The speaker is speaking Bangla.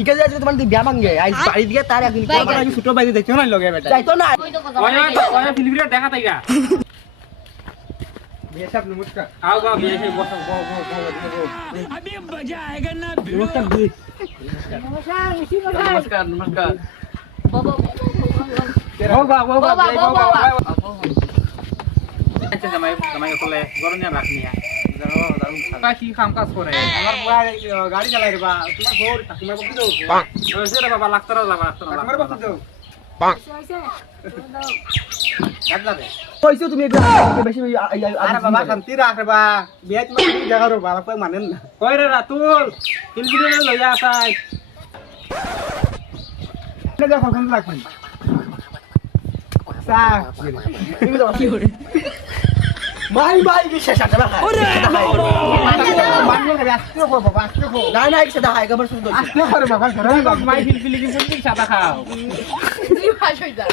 ইকে যে তোমার বিয়া মাঙ্গে আই বাড়ি দিয়ে তার একদিন আমার আগে ছোট বাইরে দেখছো না লগে বেটা যাইতো না ওই ফিলিপিরা দেখা তাইগা বিয়ে সাহেব নমস্কার আও গা বিয়ে সেই বসো গো নমস্কার জি নমস্কার নমস্কার আচ্ছা জামাই কোলে গরনিয়া রাখনি তা কি কাম কাজ করে আমার পুরা গাড়ি চালাই রে বা তোমার ফোর তোমার বকি দাও ওই রে বাবা লাখতারা যাবা তোমার বকি দাও গাড়ি দে কইছো তুমি বেশি আরে বাবা শান্তি রাখ রে বা বিয়ে তোমার কি জায়গা রে বাবা কই মানেন না কই রে রাতুল ফিলিপিরা লইয়া আসাই না যা কখন রাখবেন সা কি হরে মাই বিশেষ আছে না ওরে বাবা আস্তে কো বাবা আস্তে কো না না একসাথে হাই খবর শুনতো আস্তে করে বাবা ঘরে মাই ফিলিপিলি কিন্তু সাদা খাও তুই ভাষাই যা